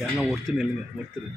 யாரா ஒருத்தர் நில்லுங்க, ஒருத்தர்.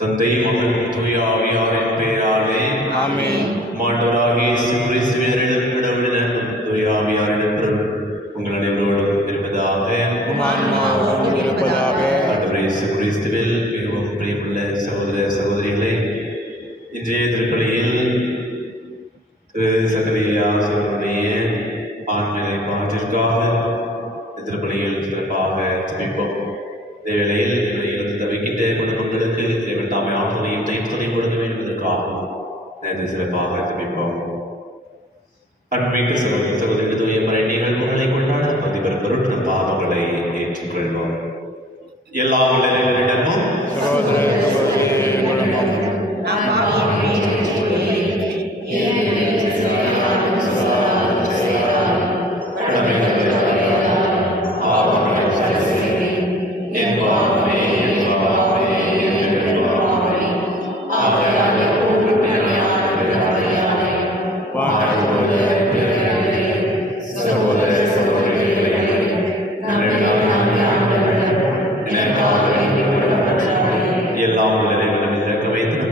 தந்தை மகன் தூய ஆவியாரின் பெயராலே ஆமென். மாண்டவராகிய இயேசு கிறிஸ்துவிடம் தூய ஆவியாரிடம் உங்கள் அனைவரோடும் இருப்பதாக. ஆண்டவர் இயேசு கிறிஸ்துவில் மிகவும் பிரியமுள்ள சகோதர சகோதரிகளே, இன்றைய திருப்பலியில் திரு சகரியா அவர்களுடைய ஆண்மையை பாற்றிற்காக திருப்பலியில் சிறப்பாக ஜெபிப்போம். இந்த வேளையில் என்னை எழுந்து தவிக்கின்ற குடும்பங்களுக்கு இறைவன் தாமே ஆற்றலையும் துணை கொடுக்க வேண்டும் என்பதற்காக சிறப்பாக ஜெபிப்போம். அன்பிற்கு சகோதரி தூய மறை நிகழ்வுகளை கொண்டாட பதிவர் பொருட்கள் பாவங்களை ஏற்றுக்கொள்வோம். எல்லா இடமும் எல்லாம் வைத்து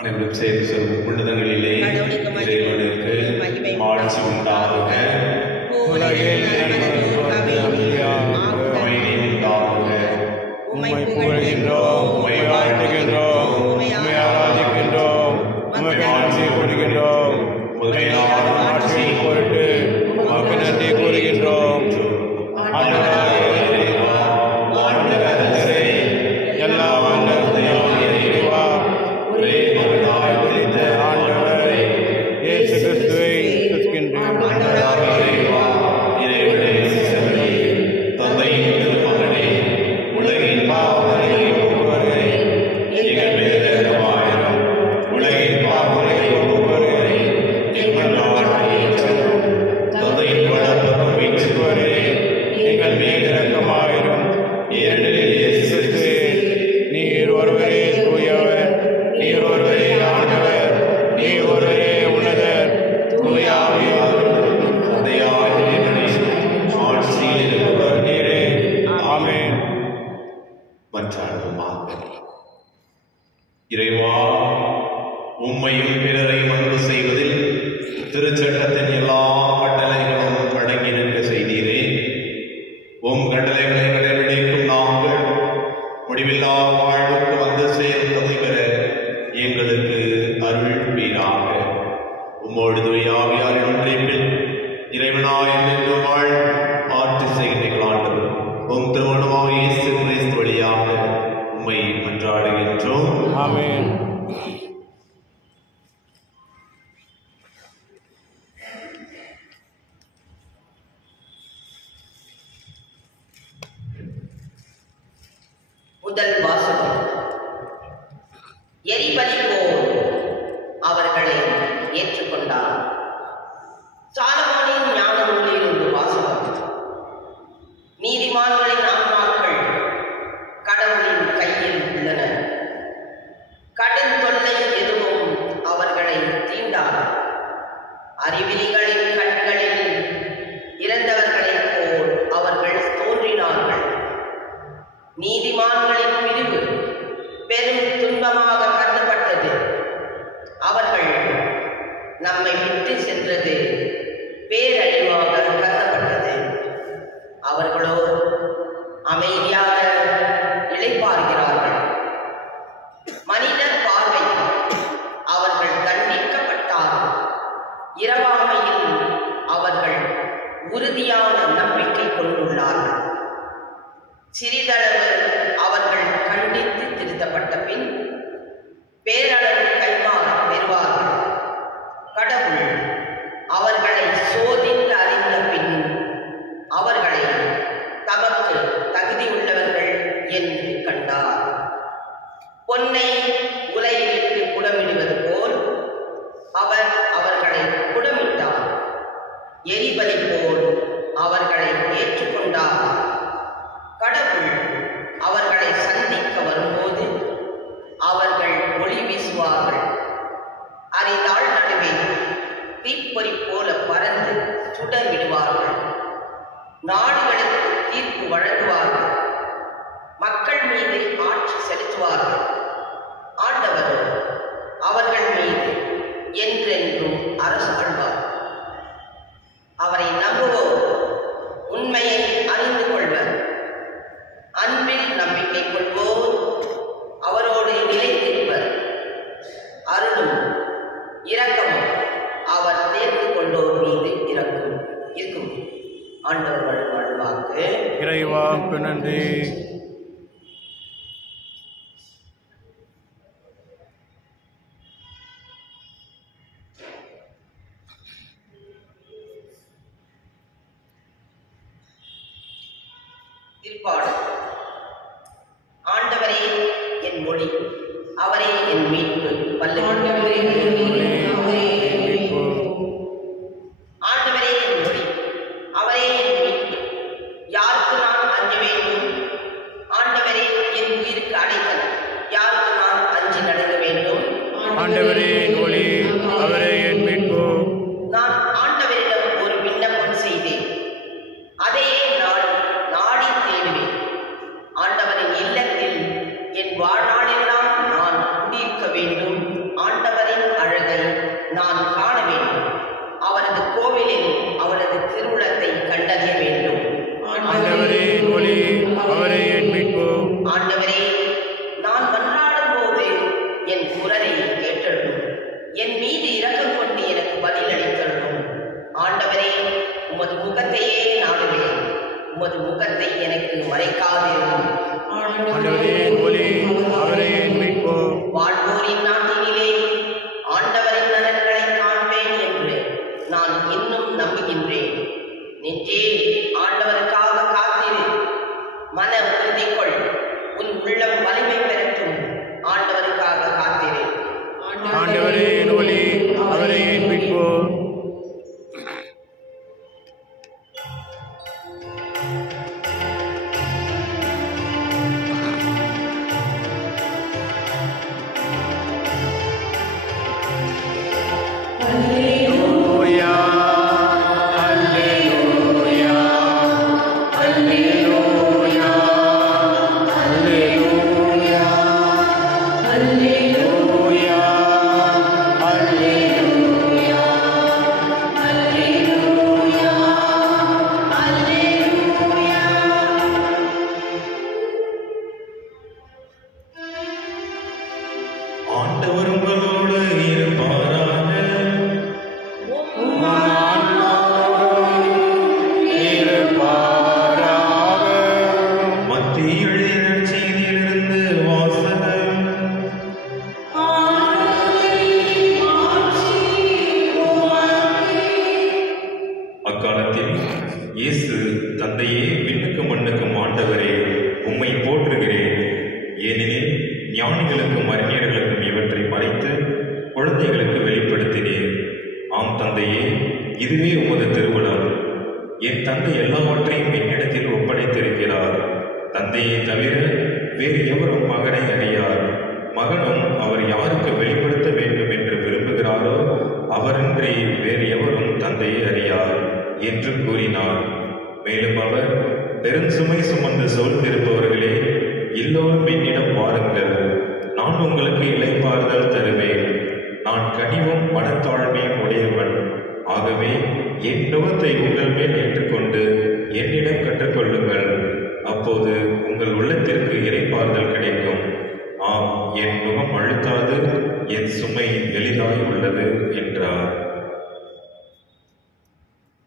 அனைவரும் சேர்ந்து சொல்லும் உன்னதங்களிலே இறைவனுக்கு ஆட்சி உண்டாகுக, உலகில் அமைதி உண்டாகுக. உம்மை புகழ்கின்றோம், உம்மை வாழ்த்துகின்றோம், உம்மை ஆராதிக்கின்றோம், உமக்கு நன்றி கூறுகின்றோம். உம்மை நாடும் ஆட்சியின் பொருட்டு உமக்கு நன்றி கூறுகின்றோம். ஆண்டவராகிய இறைவா, வானக அரசே, எல்லா வல்லமையும் இறைவா, ஒரே மகனாய் உதித்த ஆண்டவரை இயேசு கிறிஸ்துவை துதிக்கின்றேன். இறைவா, இறைவனே, செல்வனே, தந்தையின் திருமகனே, உலகின் பாவங்களை போக்குவரே, எங்கள் மேல் இரக்கமாயிரும். உலகின் பாவங்களை போக்குவரே, எங்கள் நாட்டை ஏற்றரும். தந்தையின் வளர்ப்பும் மீட்புவரே, எங்கள் மேல் இரக்கமாயிரும். ஏனெனில் இயேசு கிறிஸ்துவே, நீர் ஒருவரே தூயவர், நீர் ஒருவரே ஆண்டவர், நீர் ஒருவரே உன்னதர், தூய ஆவியானவரும் தந்தையாய் இறைவனே, ஆட்சியில் இருப்பவர் நீரே. ஆமென். மன்றாடுவோமாக. இறைவா, உம்மையும் பிறரை அன்பு செய்வதில் திருச்சட்டத்தின் எல்லா கட்டளைகளும் அடங்கி நிற்க செய்தீரே. உம் கட்டளைகளை கடைபிடிக்கும் நாங்கள் முடிவில்லா வாழ்வுக்கு வந்து சேரும் தகுதி பெற எங்களுக்கு அருள் வீராக. உம்மோடு தூய ஆவியாரின் ஒன்றிப்பில் இறைவனாய் என்று வாழ் ஆட்சி செய்கிறீர்கள் ஆண்டவர். உம் திருமணமாக இயேசு கிறிஸ்து வழியாக உம்மை மன்றாடுகின்றோம். ஆமென். முதல் வாசகம். எரிபலி போல் அவர்களை ஏற்றுக்கொண்டார். சாலமோனின் ஞான நூலிலிருந்து வாசகம். நீதிமான்களின் ஆன்மாக்கள் கடவுளின் கையில் உள்ளன. கடும் தொல்லை எதுவும் அவர்களை தீண்டாது. அறிவிலிகளின் கண்களில் இறந்தவர்களைப் போல் அவர்கள் தோன்றினார்கள். நீதிமான்களின் பிரிவு பெரும் துன்பமாக கருதப்பட்டது. அவர்கள் நம்மை விட்டு சென்றது பேரழிவாக கருதப்பட்டது. அவர்களோ அமைதியாக இளைப்பாறுகிறார்கள். மனிதர் பார்வை அவர்கள் தண்டிக்கப்பட்டார்கள். இரவாமையில் அவர்கள் உறுதியான நம்பிக்கை கொண்டுள்ளார்கள். சிறிதளவு அவர்கள் கண்டித்து திருத்தப்பட்ட பின் பேரளவு கைமாறு பெறுவார்கள். கடவுள் அவர்களை சோதித்து அறிந்த பின் அவர்களை தமக்கு தகுதியுள்ளவர்கள் என்று கண்டார். பொன்னை உலையிலிட்டு குடமிடுவது போல் அவர் அவர்களை குடமிட்டார். எரிபலி போல் அவர்களை ஏற்றுக்கொண்டார். கடவுள் அவர்களை சந்திக்க வரும்போது அவர்கள் ஒளி வீசுவார்கள். அரிதாள் நடுவே தீப்பொறி போல பறந்து சுடர் விடுவார்கள். நாடுகளுக்கு தீர்ப்பு வழங்குவார்கள். மக்கள் மீது ஆட்சி செலுத்துவார்கள். ஆண்டவர் அவர்கள் மீது என்றென்றும் அரசாழ்வார். அவரை நம்புவோர் உண்மையை அறிந்து கொள்வர். அன்பில் நம்பிக்கை கொள்வோர் அவரோடு நிலைத்திருப்பர். அருளும் இரக்கமும் அவர் தேர்ந்து கொண்டோர் மீது இருக்கும். ஆண்டவர் வாழ்வாக்கு. இறைவாக்கு நன்றி. திருப்பாடல். ஆண்டவரே என் மொழி, அவரே என் மீட்பு. ஆண்டவரே என் மொழி, அவரே என் மீட்பு. யாருக்கு நான் அஞ்ச வேண்டும்? ஆண்டவரே என் உயிருக்கு அடைக்கலம். யாருக்கு நான் அஞ்சி நடுங்க வேண்டும்? ஆண்டவரே என் ஒளி, அவரே என் மீட்பு. நான் ஆண்டவரிடம் ஒரு விண்ணப்பம் செய்தேன். அதையே நான் நாடி தேடுவேன். ஆண்டவரின் இல்லத்தில் என் வாழ்நாளெல்லாம் நான் குடியிருக்க வேண்டும். என் குரலை கேட்டருளும். என் மீது இரக்கம் கொண்டு எனக்கு பதில் அளித்தருளும். ஆண்டவரே, உமது முகத்தையே நாடுவேன். உமது முகத்தை எனக்கு மறைக்காதிரும். ஆண்டவரே ஒளி, அவரே மீட்பு. வாழ்வோரின் நாட்டினிலே ஆண்டவரின் நலன்களை காண்பேன் என்று நான் இன்னும் நம்புகின்றேன். நெஞ்சே, ஆண்டவருக்காக காத்திரு. மன உறுதி கொள். உன் உள்ளம் வலிமை பெறட்டும். ஆண்டவருக்காக காத்திரு. ஆண்டவரே ஒளி, அவரே மீட்பு. ஆண்டவர் உங்களோடு இருப்பாராக. மத்திய எழுதிய நற்செய்தியிலிருந்து வாசகம். அக்காலத்தில் இயேசு, தந்தையே, விண்ணுக்கும் மண்ணுக்கும் ஆண்டவரே, உம்மை போற்றுகிறேன். ஏனெனில் ஞானிகளுக்கும் அறிஞர்களுக்கும் இவற்றை மறைத்து குழந்தைகளுக்கு வெளிப்படுத்தினேன். ஆம் தந்தையே, இதுவே உமது திருவுளம். என் தந்தை எல்லாவற்றையும் என்னிடத்தில் ஒப்படைத்திருக்கிறார். தந்தையை தவிர வேறு எவரும் மகனை அறியார். மகனும் அவர் யாருக்கு வெளிப்படுத்த வேண்டும் என்று விரும்புகிறாரோ அவரின்றி வேறு எவரும் தந்தையை அறியார் என்று கூறினார். மேலும் அவர், பெருஞ்சுமை சுமந்து சோர்ந்திருப்பவர்களே, எல்லோரும் என்னிடம் வாருங்கள், நான் உங்களுக்கு இளைப்பாறுதல் தருவேன். நான் கனிவும் மனத்தாழ்மையும் உடையவன். ஆகவே என் நுகத்தை உங்கள் மேல் ஏற்றுக்கொண்டு என்னிடம் கற்றுக்கொள்ளுங்கள். அப்போது உங்கள் உள்ளத்திற்கு இளைப்பாறுதல் கிடைக்கும். ஆம், என் நுகம் அழுத்தாது, என் சுமை எளிதாய் உள்ளது என்றார்.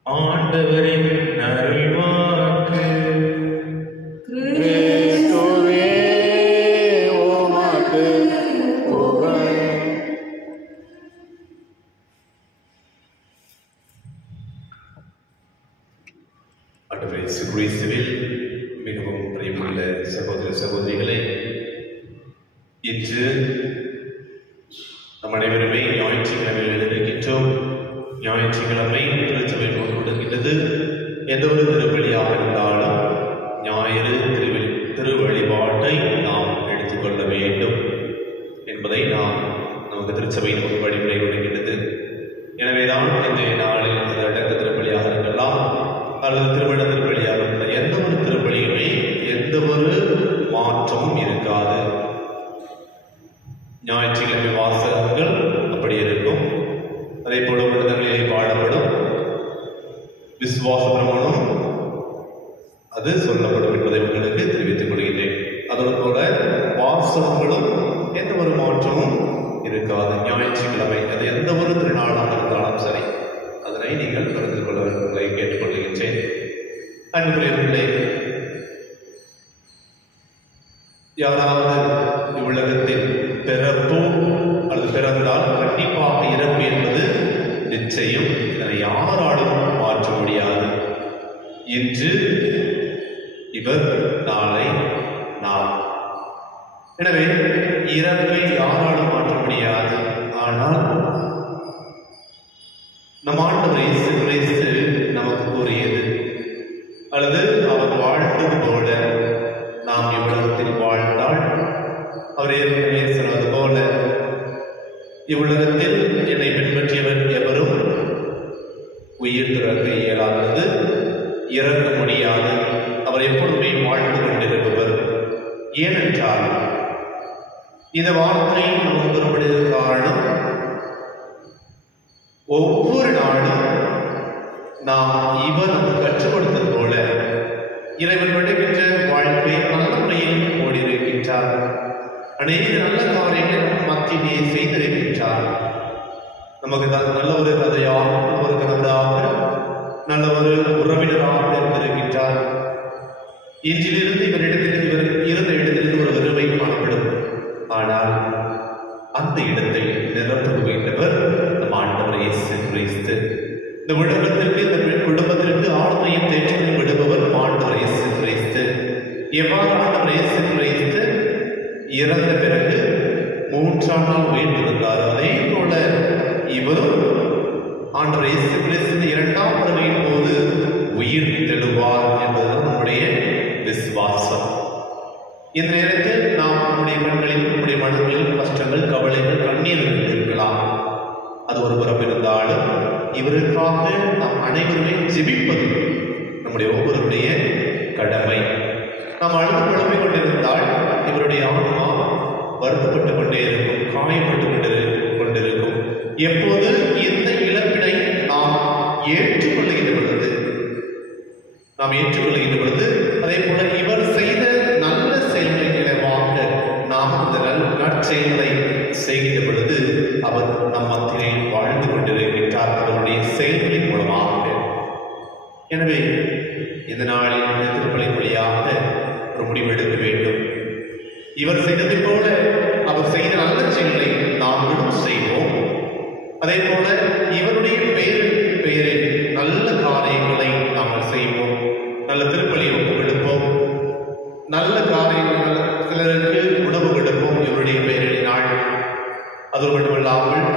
ஆண்டவரின் அருள்வாக்கு. கிறிஸ்துவே உமக்கு புகழ். ஆண்டவர் இயேசு கிறிஸ்துவில் மிகவும் பிரியமுள்ள சகோதர சகோதரிகளே, இன்று நம் அனைவருமே ஞாயிற்றுக்கிழமையில் எழுந்திருக்கின்றோம். ஞாயிற்றுக்கிழமை திருச்சபை கொண்டிருக்கின்றது. எந்த ஒரு திருப்பலியாக இருந்தாலும் ஞாயிறு திருவழிபாட்டை நாம் எடுத்துக்கொள்ள வேண்டும் என்பதை நமக்கு திருச்சபை நமக்கு வழிமுறை கொடுக்கின்றது. எனவேதான் இன்றைய நாளில் அது அடக்க திருப்பலியாக இருக்கலாம் அல்லது திருமண திருப்பலியாக இருக்கலாம், எந்த ஒரு திருப்பலியுமே எந்த ஒரு மாற்றமும் இருக்காது. ஞாயிற்றுக்கிழமை வாசகங்கள் அப்படி இருக்கும். அதே போல விடுதலையை பாடப்படும். விசுவாச பிரமாணம் அது சொல்லப்படும் என்பதை உங்களுக்கு தெரிவித்துக் கொள்கின்றேன். அதோடு போல வாசகங்களும் எந்த ஒரு மாற்றமும் இருக்காது. ஞாயிற்றுக்கிழமை அது எந்த ஒரு திருநாளாக இருந்தாலும் சரி, அதனை நீங்கள் தெரிந்து கொள்ள வேண்டும்களை கேட்டுக்கொள்கின்றேன். அன்புக்குரியவர்களே, யாராவது இவ்வுலகத்தில் பிறப்போ அல்லது பிறந்தால் கண்டிப்பாக இறப்பு என்பது நிச்சயம். இதனை யாராலும் மாற்ற முடியாது. இன்று இவர், நாளை நாம். எனவே இறப்பை யாராலும் மாற்ற முடியாது. ஆனால் நம் ஆண்டவர் இயேசு கிறிஸ்து நமக்கு கூறியது அல்லது அவர் வாழ்ந்தது போல நாம் இவ்வுலகத்தில் வாழ்ந்தால், அவர் ஏற்கனவே சொன்னது போல, இவ்வுலகத்தில் என்னை பின்பற்றியவர் எவரும் உயிர் திறக்க இயலாதது, இறக்க முடியாது. அவர் எப்பொழுதுமே வாழ்ந்து கொண்டிருப்பவர். ஏனென்றால் இந்த வார்த்தை நமக்கு பெறப்படுகிற காரணம், ஒவ்வொரு நாளும் நாம் இவர் நமக்கு கற்றுக் கொடுத்தது போல இறைவன் விடுகின்ற வாழ்க்கை நல்ல முறையில் ஓடியிருக்கின்றார். அநேக நல்ல காரியங்களை நம் மத்தியிலே செய்திருக்கின்றார். நமக்கு நல்ல ஒரு கதையாக, நல்ல ஒரு கணவராக, நல்ல ஒரு உறவினராக இருந்திருக்கின்றார். இன்றிலிருந்து இவரிடத்தில் இவர் இருந்த இடத்திலிருந்து ஒரு விருவை காணப்படும். ஆனால் அந்த இடத்தை நிரப்ப வேண்டவர் நம் ஆண்டவர் இயேசு கிறிஸ்து. இந்த உலகத்திற்கு, இந்த குடும்பத்திற்கு ஆளுமையும் தேற்றத்தையும் விடுபவர் ஆண்டவர் இயேசு கிறிஸ்து. எவ்வாறு ஆண்டவர் இயேசு கிறிஸ்து இறந்த பிறகு 3ஆம் நாள் உயிர்த்திருந்தார், அதே போல இவரும் ஆண்டவர் இயேசு கிறிஸ்து 2ஆம் வருகையின் போது உயிர் தெழுவார் என்பதுதான் நம்முடைய விசுவாசம். இந்த நேரத்தில் நாம் நம்முடைய கண்களில், நம்முடைய மனங்களில் கஷ்டங்கள், கவலைகள், கண்ணீர்கள் இருக்கலாம். அது ஒரு புறம் இருந்தாலும் இவருக்காக நாம் அனைவருமே ஜெபிப்பது நம்முடைய ஒவ்வொருடைய கடமை. நாம் அழுது புலம்பிக் கொண்டிருந்தால் இவருடைய ஆன்மா வருத்தப்பட்டுக் கொண்டே இருக்கும், காயப்பட்டுக் கொண்டிருக்கும். எப்போது இந்த இழப்பினை நாம் ஏற்றுக்கொள்ளுகின்ற பொழுது அதே போல இவர் செய்த நல்ல செயல்களின் விளைவாக நாம் அந்த நற்செயல்களை செய்கின்ற பொழுது அவர் நம் மத்தியிலே வாழ்ந்து கொண்டிருக்கின்றார், அவருடைய செயல்களின் மூலமாக. எனவே இந்த நாளில் திருப்பலின் வழியாக ஒரு முடிவெடுக்க வேண்டும். இவர் செய்ததை போல அவர் செய்த நல்ல செயல்களை நாங்களும் செய்வோம். அதே போல இவருடைய பெயரில் நல்ல காரியங்களை நாங்கள் செய்வோம். நல்ல திருப்பலியை ஒப்புக்கொடுப்போம், நல்ல காரியங்கள், சிலருக்கு உணவு கொடுப்போம் இவருடைய பெயரினால். அது மட்டுமல்லாமல்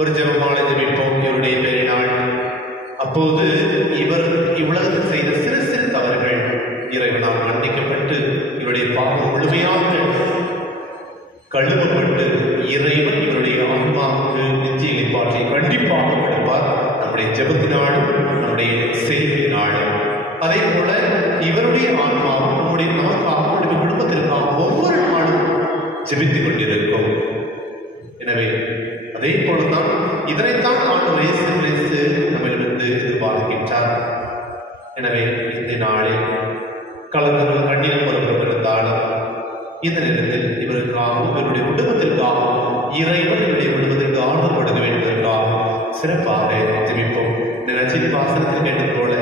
ஒரு ஜெபமாலை ஜெபிப்போம் இவருடைய பெயரினால். அப்போது இவர் இவ்வுலகத்தில் செய்த சிறு சிறு தவறுகள் இறைவனால் மன்னிக்கப்பட்டு இவருடைய பாவம் முழுமையாக கழுவப்பட்டு இறைவன் இவருடைய ஆன்மாவுக்கு நித்திய இழைப்பாற்றை கண்டிப்பாக கொடுப்பார், நம்முடைய ஜெபத்தினாலும் நம்முடைய செய்தியினாலும். அதே போல இவருடைய ஆன்மாவும் நம்முடைய நமக்காக, நம்முடைய குடும்பத்திற்காக ஒவ்வொரு நாளும் ஜெபித்துக் கொண்டிருக்கும். எனவே அதே போலதான் இதனைத்தான் ஆண்டவர் இயேசு கிறிஸ்து நம்மிடமிருந்து எதிர்பார்க்கின்றார். எனவே இந்த நாளில் கலங்கள் கண்ணீர் பொறுப்பு இருந்தாலும் இந்த நேரத்தில் இவருக்காகவும் இவருடைய குடும்பத்திற்காகவும் இறைவன் இவருடைய குடும்பத்திற்கு ஆர்வம் கொடுக்க வேண்டியதற்காகவும் சிறப்பாக ஜெபிப்போம். நச்சிதி வாசனத்தில் கேட்டது போல,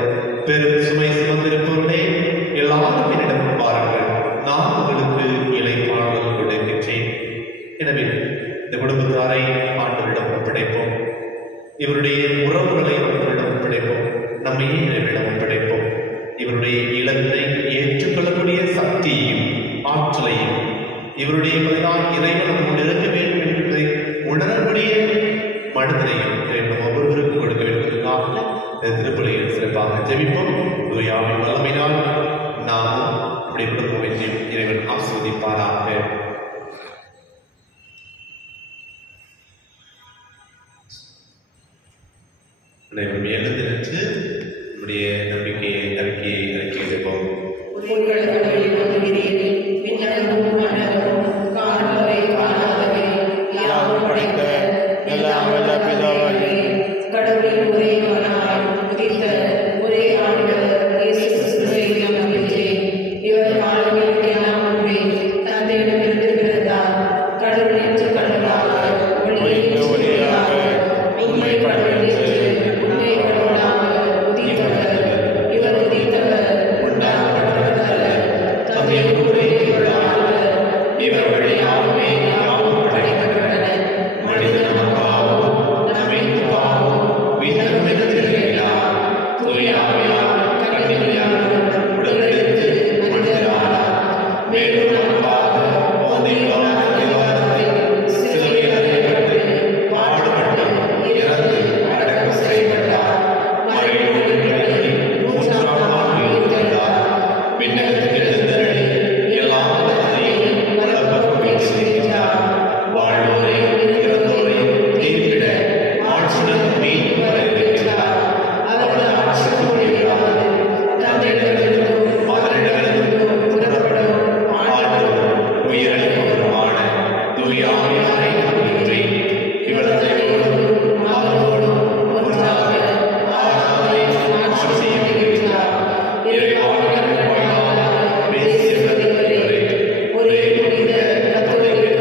பெரும் சுமை சுமந்திருப்பவர்களே எல்லாரும் என்னிடம் பாருங்கள், நான் உங்களுக்கு இளைப்பாறுதல் கொடுக்கின்றேன். எனவே இந்த குடும்பத்தாரை ஆண்டவரிடம் ஒப்படைப்போம், இவருடைய உறவுகளை ஆண்டவரிடம் ஒப்படைப்போம், நம்மையே இறைவனிடம் ஒப்படைப்போம். இவருடைய இலக்கை ஏற்றுக்கொள்ளக்கூடிய சக்தியையும் ஆற்றலையும் இவருடைய பதினால் இறைவன் கொண்டிருக்க வேண்டும் என்பதை உணரக்கூடிய மனதினையும் இறைவன் ஒவ்வொருவருக்கும் கொடுக்க வேண்டுவதற்காக இந்த திருப்பலியில் சிறப்பாக ஜெபிப்போம். தூயாவின் வல்லமையினால் நாமும் நம்முடைய குடும்பத்தையும் இறைவன் ஆசீர்வதிப்பாராக. எழுந்து நின்று நம்முடைய நம்பிக்கையை அறிக்கையிடுவோம். ஒரே புனித கத்தோலிக்க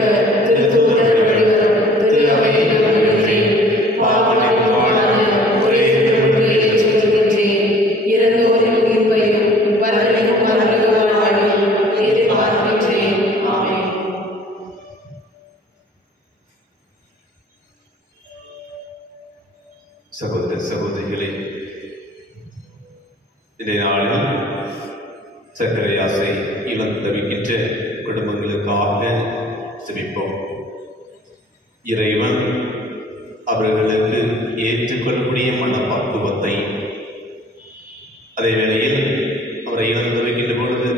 சகோதர சகோதரிகளே, இன்றைய நாளில் சர்க்கரை ஆசை இழந்தவிக்கின்ற குடும்பங்களுக்காக ஜெபிப்போம். இறைவன் அவர்களுக்கு ஏற்றுக்கொள்ளக்கூடிய மனப்பக்குவத்தை, அதே வேளையில் அவரை இழந்து வைக்கின்ற பொழுது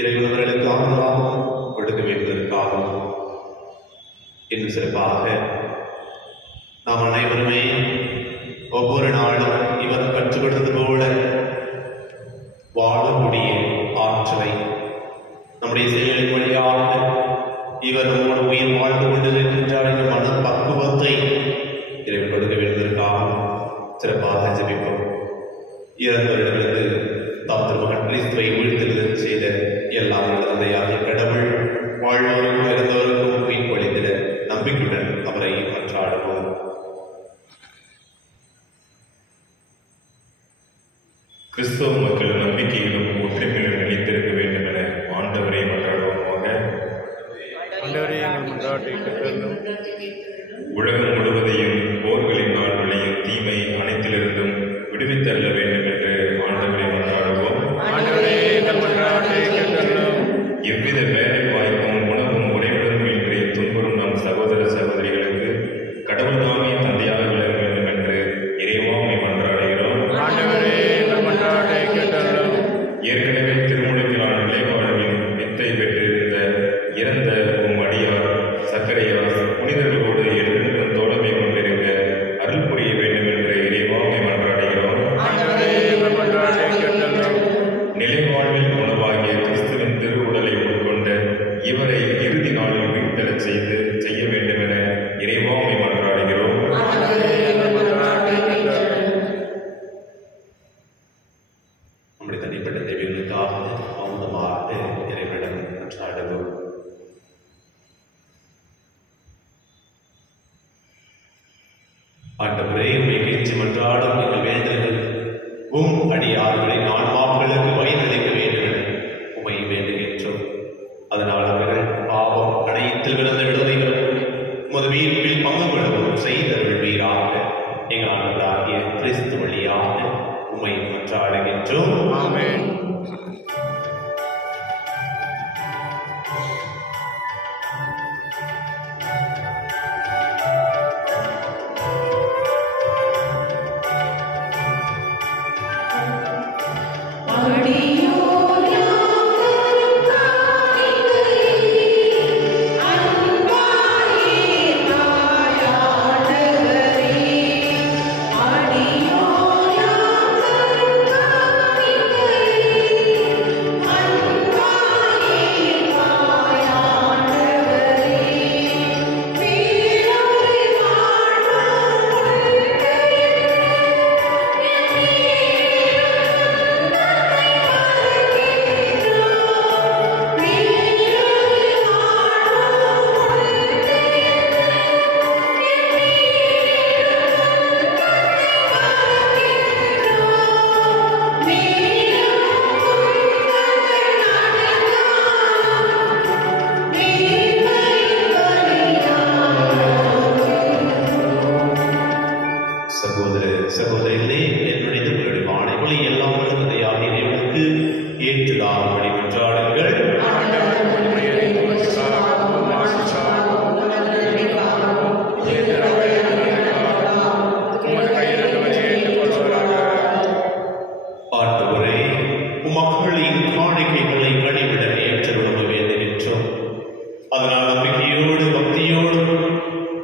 இறைவன் அவர்களுக்கு ஆதரவாகவும் கொடுக்க வேண்டுவதற்காகவும் இன்னும் சிறப்பாக நாம் அனைவருமே ஒவ்வொரு நாளும் இவர் கற்றுக் கொடுத்தது போல வாழக்கூடிய ஆற்றலை நம்முடைய செயல்களின் வழியாக இவர் நம்மோடு உயிர் வாழ்ந்து கொண்டிருக்கின்றார் என்ற மன பக்குவத்தை இறைவன் கொடுக்க வேண்டுவதற்காகவும் சிறப்பாக ஜெபிப்போம். இறந்தவர்களுக்கு தாம் திருமகன் கிறிஸ்துவை வீழ்த்துதல் செய்த எல்லாம் தந்தையாகிய கடவுள் வாழ்வோருக்கும் இறந்தவருக்கும் உயிர் பொழித்திட நம்பிக்கையுடன் அவரை மன்றாடுவோம். கிறிஸ்தவ மக்கள் நம்பிக்கையிலும் ஒற்றுமையிலும் நிலைத்திருக்க வேண்டும் என ஆண்டவரை மன்றாடுவோமாக. உலகம் முழுவதையும் போர்களினால் விளையும் தீமை அனைத்திலிருந்தும் விடுவித்தள்ள வேண்டும் என்று ஆண்டவரை மன்றாடுவோம். எவ்வித வேலை வாய்ப்பும் உணவும் உறைவிடமும் இன்றி துன்புறும் நம் சகோதர சகோதரிகளுக்கு கடவுள் தாமே தந்தையாக விளங்க வேண்டும் என்று இறைவாமை மன்றாடுகிறோம். ஏற்கனவே திருமுழுக்கிலான நிலைவாழ்வின் வித்தை பெற்றிருந்த இறந்த உம் அடியார் சக்கரையார் புனிதர்களோடு என்றென்றும் தோழமை கொண்டிருக்க அருள் புரிய வேண்டும் என்று இறைவாமை மன்றாடுகிறோம். நிலைவாழ்வில் உணவாகிய கிறிஸ்துவின் திருவுடலை உட்கொண்ட இவரை இறுதி நாளில் உயிர்த்தெழச் செய்ய வேண்டும் என இறைவாமை மன்றாடுகிறோம். நம்முடைய தனிப்பட்ட தேவைகளுக்காக மௌனமாக இறைவனிடம் மன்றாடுவோம். ஆண்டவரே, உம்மை கெஞ்சி மன்றாடும் எங்கள் வேண்டுதல்கள் உம் அடியார்களின் ஆன்மாக்களுக்கு பயனளிக்க வேண்டும் என உம்மை வேண்டுகின்றோம். அதனால் அவர்கள் பாவம் அனைத்தில் விழுந்த விடுதலைகளும் உமது வீட்டில் பங்கு கொள்ளவும் செய்தவர்கள் வீராக எங்கள் ஆண்டவராகிய கிறிஸ்து வழியாக உம்மை மன்றாடுகின்றோம். ஆமென். சகோதரிகளே, என்னுடைய உங்களுடைய வாழைகளை எல்லாம் தந்தையாக இறைவனுக்கு ஏற்றுதாகும்படி மன்றாடுங்கள். ஆண்டவரே, உமக்களின் காணிக்கைகளை கனிவிட ஏற்றுள்ள வேண்டுகின்றோம். அதனால் நம்பிக்கையோடு பக்தியோடு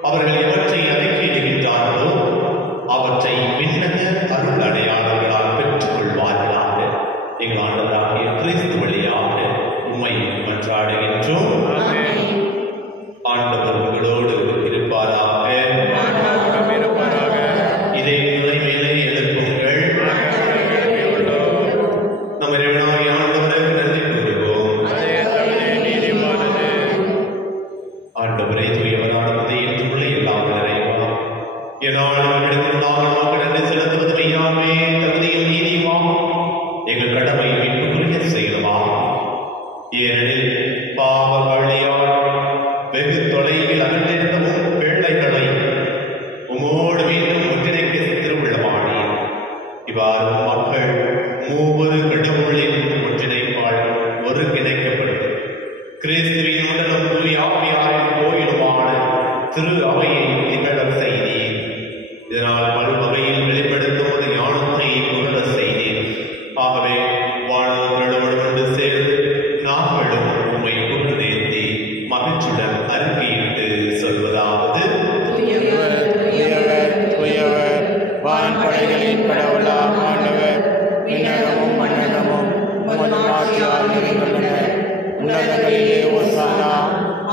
அவர்கள் எவற்றை அறிக்கையிடுகின்றார்களோ அவற்றை விண்ணக அருள் அடையாளங்களால் பெற்றுக் கொள்வார்களாக எங்கள் ஆண்டவராகிய கிறிஸ்து வழியாக உம்மை மன்றாடுகின்றோம். ஆண்டவர் உங்களோடு இருப்பாராக. இதை நிலை மேலே எழுப்புங்கள். நம்ம இறைவனாகிய ஆண்டவருக்கு நன்றி கூறுவோம். ஆண்டவரை தூயவரானதை என்றுள்ள எல்லாம் நிறைவா நன்றி செலுத்துவது மெய்யாமே தகுதியில் நீதியுமாகும். எங்கள் கடமை மீட்புக்குரிய செயலுமாகும். ஏனெனில் பாவ வழியால் வெகு தொலைவில் அகற்றிருந்த பிள்ளைகளை உமோடு மீண்டும் ஒன்றிணைக்க திருவுள்ளமா இவ்வாறு மக்கள் மூவரு கடவுளின் ஒன்றிணைப்பால் ஒருங்கிணைக்கப்பட்டு கிறிஸ்துவின் உடலும் தூய ஆவியாரின் கோயிலுமான திரு அவையை நிகழ செய்தீர். இதனால் பல்வகையில் வெளிப்படுத்தும் ஒரு ஞானத்தை உணர செய்தீர். ஆகவே வாழ்வோர்களோடு ஒன்று சேர்ந்து நாங்களும் உம்மை புகழ்ந்தேந்தி மகிழ்ச்சியுடன் அறிக்கையிட்டு சொல்வதாவது: வான்படைகளின் கடவுளாம் ஆண்டவர், விண்ணகமும் மண்ணகமும் உமது ஆட்சியால் நிறைந்துள்ளன. உன்னதங்களிலே ஓசானா.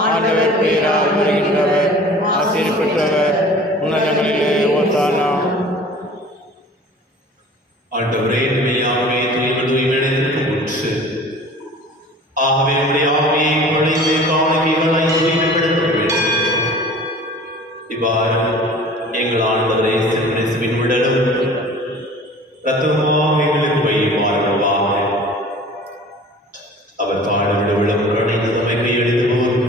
ஆண்டவர் பெயரால் வருகின்றவர் ஆசீர் பெற்றவர். உன்னதங்களிலே ஓசானா. ஆண்டவரே, மெய்யாகவே தூய்மைக்கு முற்று. ஆகவே உடைய ஆவியை பொழிந்து காணிக்கைகளை தூய்மைப்படுத்த வேண்டும். இவ்வாறு எங்கள் ஆண்டவரே கிறிஸ்துவின் உடலும் இரத்தமுமாக எங்களுக்கு வையுமாறுவாக. அவர் தாழ்விட உள்ளம் கடைந்து தம்மை கையெழுத்து போல்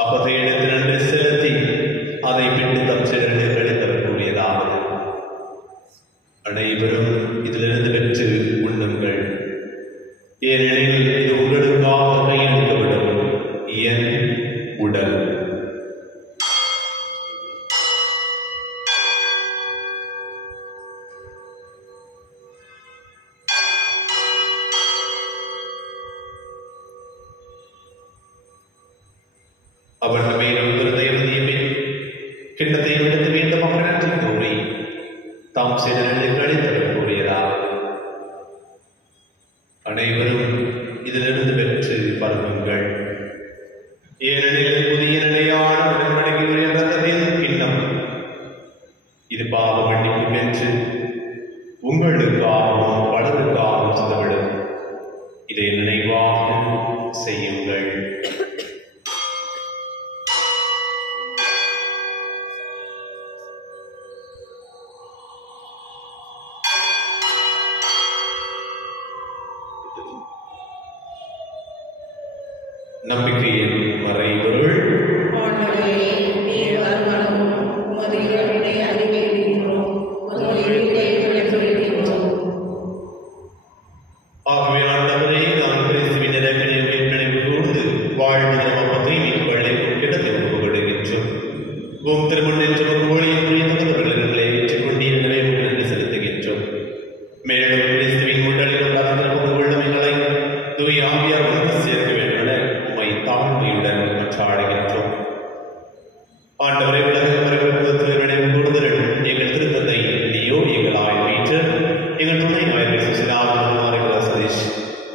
அப்பத்தை எடுத்து நன்றி செலுத்தி அதை பிட்டு தம் சிலரில் கழித்தவர் கூறியதாவது: அனைவரும் இதிலிருந்து பெற்று உண்ணுங்கள், ஏனெனில் இது உங்களுக்காக கையளிக்கப்படும் என் உடல். அவன் மேலும் இருதயத்திய பின் கிண்ணத்தை எடுத்து மீண்டும் அவர்கள் கூறி தாம் சிலரில் கழித்தவர் கூறியதாவது: அனைவரும் இதிலிருந்து பெற்று பருகுங்கள், ஏனெனில் புதிய நிலையான உடன்படிக்கையுடைய இரத்தத்தின் கிண்ணம். இது பாவ மன்னிப்பு பெற்று உங்களுக்காகவும் பலருக்காகவும் சிதவிடும். இதை நினைவாக செய்யுங்கள். நம்பிக்கையின் மறைபொருள்: ஆகவே ஆண்டவரே, நான் கிறிஸ்துவின் இறப்பினை நினைவு கூர்ந்து வாழ்வின் அப்பத்தை மீட்பு அழைக்கும் கிடத்தை ஒப்புக்கொடுக்கின்றோம். உம் திருமுன்னின்று ஒரு மொழியின் புரிந்தவர்களை ஏற்றுக்கொண்டீர். எனவே நன்றி செலுத்துகின்றோம். மேலும் கிறிஸ்துவின் உடலிலும் ரத்தத்திலும் பங்கு கொள்ளும் எங்களை தூய ஆவியார் ஒன்று சேர்க்க வேண்டும் என உம்மை தாழ்மையுடன் மன்றாடுகின்றோம். ஆண்டவரை உலக நினைவு கூர்ந்தல் எங்கள் திருத்தந்தை லியோ, எங்கள் ஆயர் பீட்டர், எங்கள் துணை ஆயர் சதீஷ்,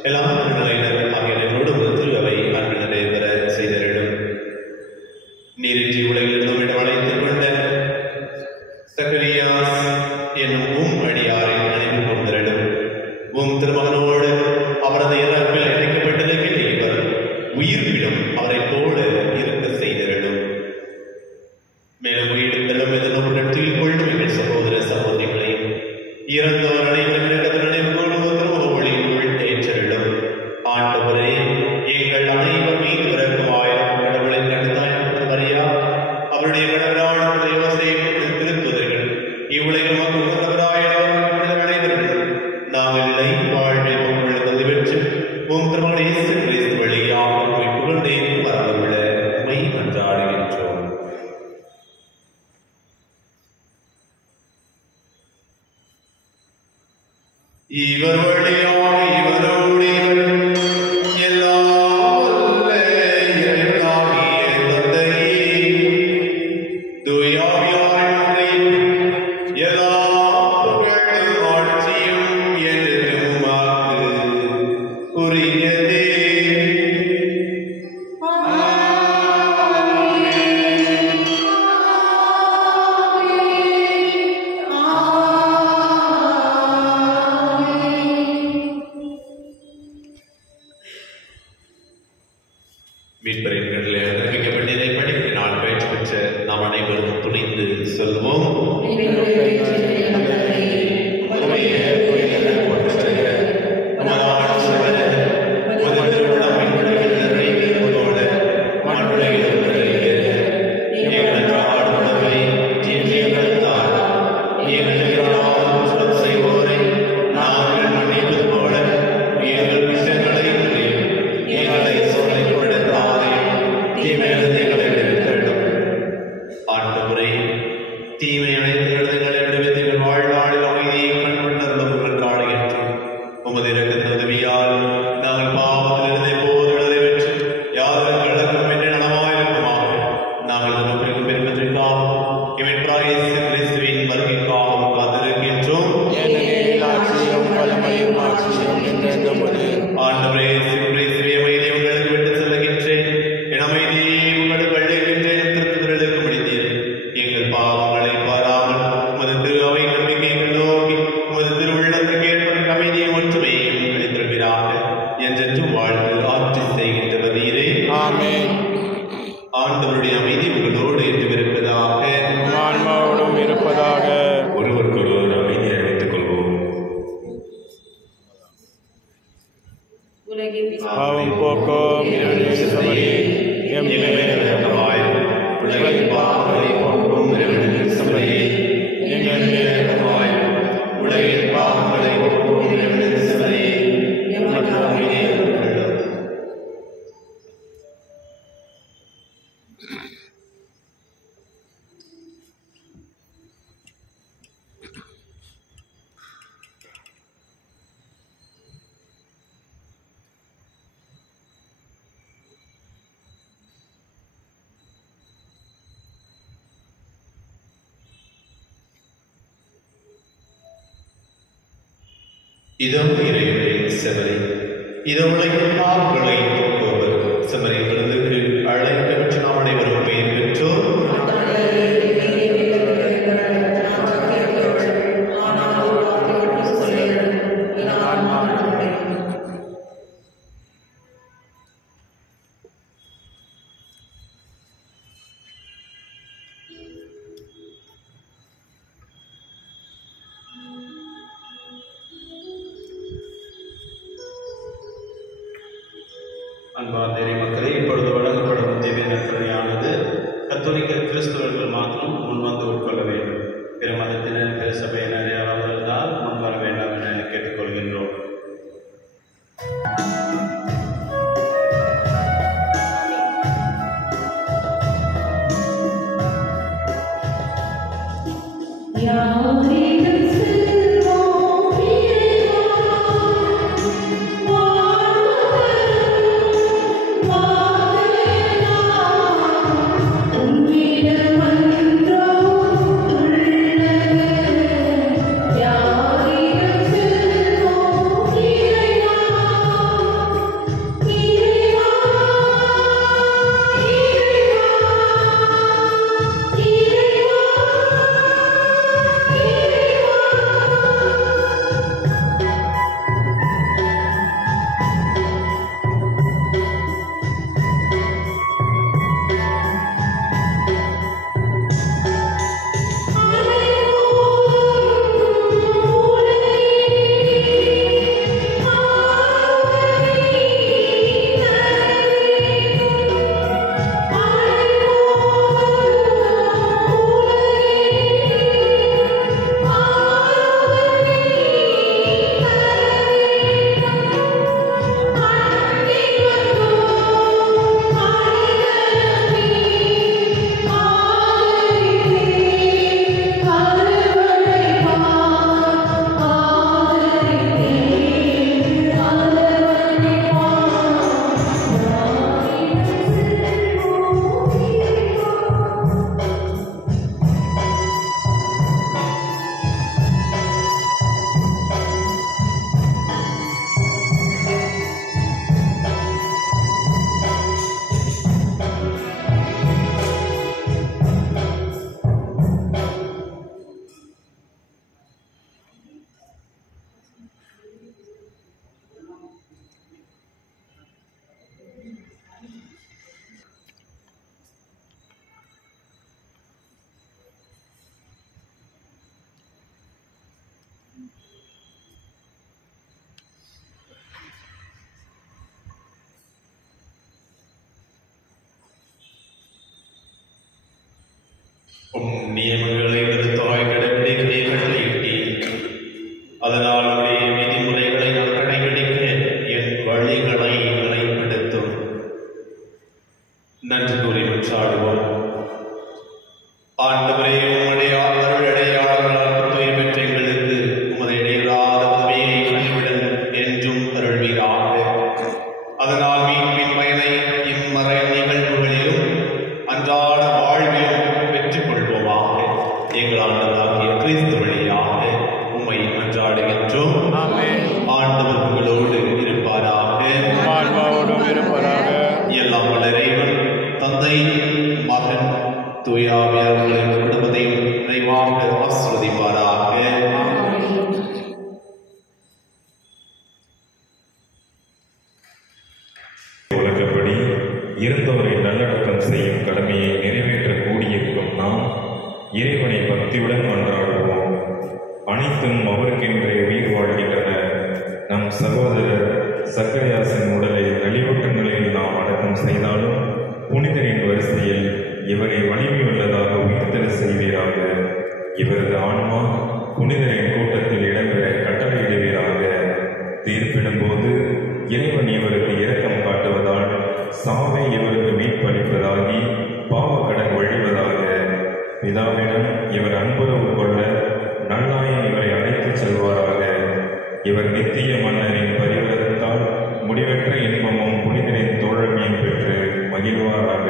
எல்லா நிலையினர் ஆகியோரோடு திருவை அன்பு நிறைவேற செய்தரிடும். நீரின்றி உலகில் நம்மிடம் அழைத்துக் கொண்ட சக்கரியாஸ் என்னும் உம் அடியாரை நினைவு கூர்ந்தரிடும். உம் திருமகனோடு அவரது இறப்பில் இணைக்கப்பட்டதற்கு இவர் உயிர்ப்பிடும் அவரை போல இருக்க செய்தரிடும். மேலும் உயிரிழந்தலும் எதனும் நெற்றியில் கொள்ளும் எங்கள் சகோதர சகோதரிகளையும் இறந்தவர் அனைவரும் நினைவு கொள்ளும் ஒளிக்குள் ஏற்றரிடும். ஆண்டவரே, எங்கள் அனைவர் மீது பிறக்குமாயிரம் கடவுளின் கடுதாயம் மரியா, அவருடைய கடவுளான திருத்துதர்கள் இவ்வுலகில் அனைவரும் நாங்கள் நிலை வாழ்வில் உங்களது வெற்றி உம் திருமண இயேசு கிறிஸ்து வழியாக உம்மை புகழ்ந்தே வரவுள்ள உம்மை மன்றாடுகின்றோம். இவர் வழியாக இவரோடு எல்லாம் வல்ல இறைவனாகிய தந்தையே, தூய ஆவியாரின் எல்லா புகழும் ஆட்சியும் என்றும் உமக்கு உரியதே. மீட்பரின் கட்டளை அறிவிக்கப்பட்டதை படிக்க நான் பயிற்சி பெற்ற நாம் அனைவரும் துணிந்து சொல்வோம். எங்கள் ஆண்டவருடைய அமைதி உங்களோடு இருப்பதாக. ஆன்மாவோடும் இருப்பதாக. ஒருவருக்கொருவர் அமைதியை அளித்துக் கொள்வோம். பாவம் போக்கும் இறைவனின் சமரியே எம் இரக்கமாய் உலகின் பாவங்களை போக்கும் இறைவனின் சமரியே எங்கள் மேல் இரக்கமாய் உலகின் பாவங்களை போக்கும் இறைவனின் சமரியே எமக்கு அமைதியை அருளும். இதோ இறைவனின் செமரி, இதோ உலகின் பாவங்களை போக்குபவர். செமரி விருந்துக்கு அழைக்க பெற்ற நாம் அனைவரும் பெயர் பெற்றோர். அன்பார்ந்த மக்களே, இப்பொழுது வழங்கப்படும் திவ்ய நற்கருணையானது கத்தோலிக்க கிறிஸ்தவர்கள் மாத்திரம் முன்வந்து உட்கொள்ள வேண்டும். பிற மதத்தினர், பிற சபையினர் யாராவது இருந்தால் முன்வர வேண்டாம் என கேட்டுக்கொள்கின்றோம். நியமங்களை கருத்தாய் கடைபிடிக்கிறீர்கள். அதனால் உடைய விதிமுறைகளை நான் கடைபிடிக்க என் வழிகளை நிலைப்படுத்தும். நன்றி கூறி மன்றாடுவோம். ஆண்டவரே, உம்முடைய அருளடையாளர்களால் தூய பெற்ற எங்களுக்கு உமது இடையில்லாத உதவியை கனிவுடன் என்றும் அருள்வீராக. அதனால் மீட்பின் பயனை இம்மறை நிகழ்வுகளிலும் அன்றாட வாழ்விலும் பெற்றுக் கொள்வோமாக. எங்கள் ஆண்டவராகிய கிறிஸ்து வழியாக உம்மை மன்றாடுகின்றோம். ஆண்டவர் உங்களோடு இருப்பாராக. எல்லாம் வல்ல இறைவன் தந்தை, மகன், தூய ஆவியானவரின் குடும்பத்தையும் நிறைவாக ஆசீர்வதிப்பாராக. உலகப்படி இருந்தவரை நல்லடக்கம் செய்யும் கடமையை பக்தியுடன் மன்றாடுவோம். அனைத்தும் அவருக்கென்றே உயிர் வாழ்கின்றன. நம் சகோதரர் சக்கரையாசின் உடலை நலிவுற்ற நிலையில் நாம் அடக்கம் செய்தாலும் புனிதரின் வரிசையில் இவரை வலிமையுள்ளதாக உயிர்த்தெழ செய்வீராக. இவரது ஆன்மா புனிதரின் கூட்டத்தில் இடம்பெற கட்டளையிடுவீராக. தீர்ப்பிடும் போது இறைவன் இவருக்கு இரக்கம் காட்டுவதால் சாவை இவருக்கு மீட்பளிப்பதாகி பாவக்கடன் ஒழிவதாக. பிதாவிடம் இவர் அன்புறவு கொள்ள நல்லாயன் இவரை அழைத்துச் செல்வாராக. இவர் நித்திய மன்னரின் பரிவரத்தால் முடிவற்ற இன்பமும் புனிதரின் தோழமையும் பெற்று மகிழ்வாராக.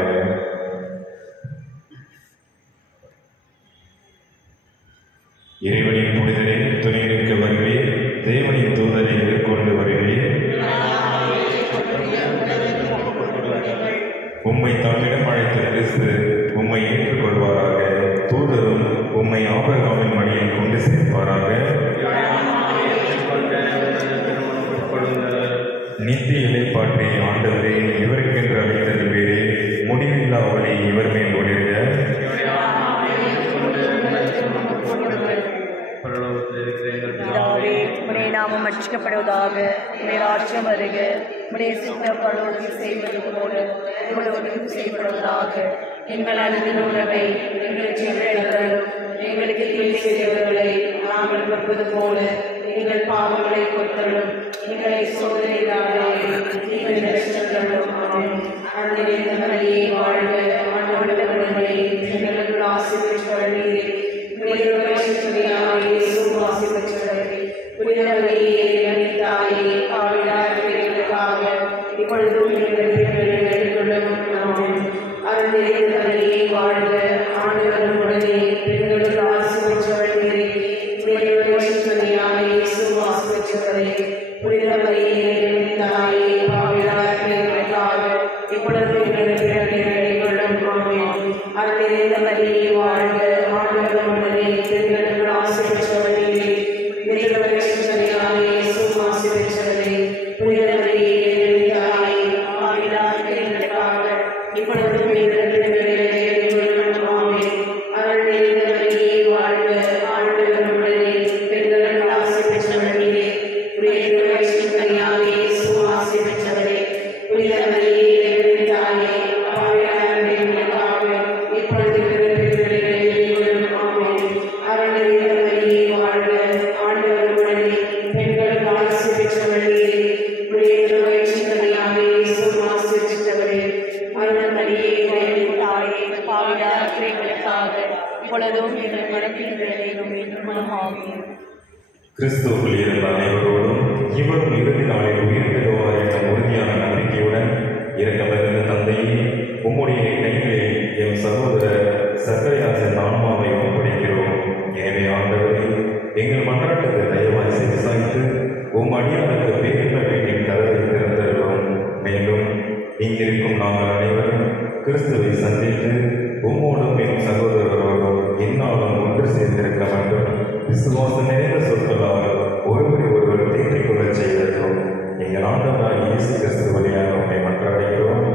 இறைவனின் புனிதரை துணை நிற்க வருவே, தேவனின் தூதரை எதிர்கொண்டு வருவே. உம்மை தம்மிடம் அழைத்த கிறிஸ்து உம்மை ஏற்றுக்கொள்வாராக. தூதரும் உம்மை ஆபிரகாமின் மடியில் கொண்டு சேர்ப்பாராக. நித்திய இலைப்பாற்றிய ஆண்டவரே, இவருக்கென்று அழைத்தருவீரே, முடிவில்லா அவளை இவர் மேல் ஒளிர்க. உடைய நாமம் அர்ச்சிக்கப்படுவதாக. உடைய ராஜ்யம் வருக. உடைய சித்தப்படுவதை செய்வது போல உலகம் செய்யப்படுவதாக. எங்கள் அன்பின் உணவை எங்களுக்கு எங்களுக்கு எங்களுக்கு தீமை செய்தவர்களை நாங்கள் வருவது போல எங்கள் பாவங்களை பொறுத்தலும் எங்களை சோதனையாளர்களும் அந்த மரியை வாழ்க. ஆண்டவரை எங்களுக்கு ஆசி பெற்றவர்களே, இப்பொழுதும் வாழ்க. ஆண்டவரும் உடனே பெண்களுக்கு ஆசி பெற்றவர்களே, புனித மரியே தாயே பாவிகளுக்காக இப்பொழுது அருளிந்த மரியே வாழ்க. ஆண்டவரும் உடனே பெண்களுக்கு ஆசி பெற்றவர்களே, ஆசி பெற்றவரே, புனித மரியே தாயே பாவிகளுக்காக இப்பொழுது கிறிஸ்துவுக்குள் இருந்த அனைவரோடும் இவரும் இறுதி நாளில் உயிர்த்தெழுவார் என்ற உறுதியான நம்பிக்கையுடன் இரக்கமிருந்த தந்தையே, உம்முடைய கைகளில் எம் சகோதரர் சக்கரையாசின் ஆன்மாவை ஒப்படைக்கிறோம். எனவே ஆண்டவரே, எங்கள் மன்றாட்டுக்கு தயவாய் செவிசாய்த்து உம் அடியாருக்கு பேரின்ப வீட்டின் கதவை திறந்திருக்கிறோம். மேலும் இங்கிருக்கும் நாங்கள் அனைவரும் கிறிஸ்துவை சந்தித்து உம்மோடும் எம் சகோதரரோடும் எந்நாளும் ஒன்று சேர்ந்திருக்க வேண்டும். விசுவாசம் நிறைந்த சொற்களால் ஒருவரை ஒருவர் தேற்றிக் கொள்ளச் செய்திருக்கிறோம். எங்கள் ஆண்டவராய் இயேசு கிறிஸ்து வழியாக உம்மை மன்றாடுகிறோம்.